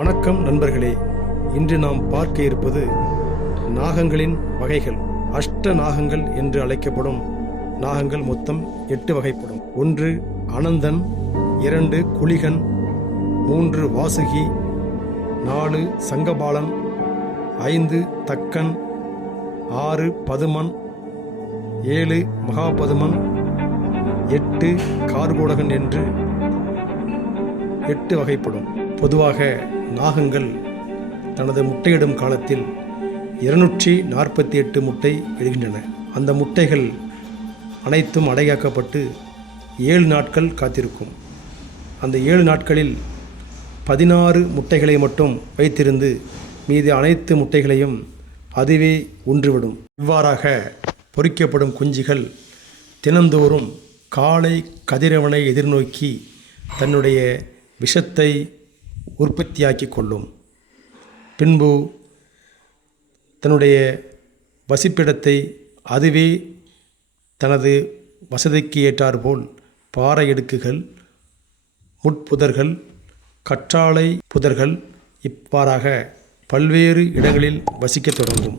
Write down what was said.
வணக்கம் நண்பர்களே, இன்று நாம் பார்க்க இருப்பது நாகங்களின் வகைகள். அஷ்ட நாகங்கள் என்று அழைக்கப்படும் நாகங்கள் மொத்தம் 8 வகைப்படும். 1 அனந்தன், 2 குளிகன், 3 வாசுகி, 4 சங்கபாலன், 5 தக்கன், 6 பதுமன், 7 மகாபதுமன், 8 கார்கோடகன் என்று 8 வகைப்படும். பொதுவாக நாகங்கள் தனது முட்டையிடும் காலத்தில் 248 முட்டை இடுகின்றன. அந்த முட்டைகள் அனைத்தும் அடைகாக்கப்பட்டு 7 நாட்கள் காத்திருக்கும். அந்த 7 நாட்களில் 16 முட்டைகளை மட்டும் வைத்திருந்து மீதி அனைத்து முட்டைகளையும் அதுவே உன்றுவிடும். இவ்வாறாக பொரிக்கப்படும் குஞ்சுகள் தினந்தோறும் காலை கதிரவனை எதிர்நோக்கி தன்னுடைய விஷத்தை உற்பத்தியாக்கி கொள்ளும். பின்பு தன்னுடைய வசிப்பிடத்தை அதுவே தனது வசதிக்கு ஏற்றாற்போல் பாறை இடுக்குகள், முட்புதர்கள், கற்றாழை புதர்கள் இவ்வாறாக பல்வேறு இடங்களில் வசிக்கத் தொடங்கும்.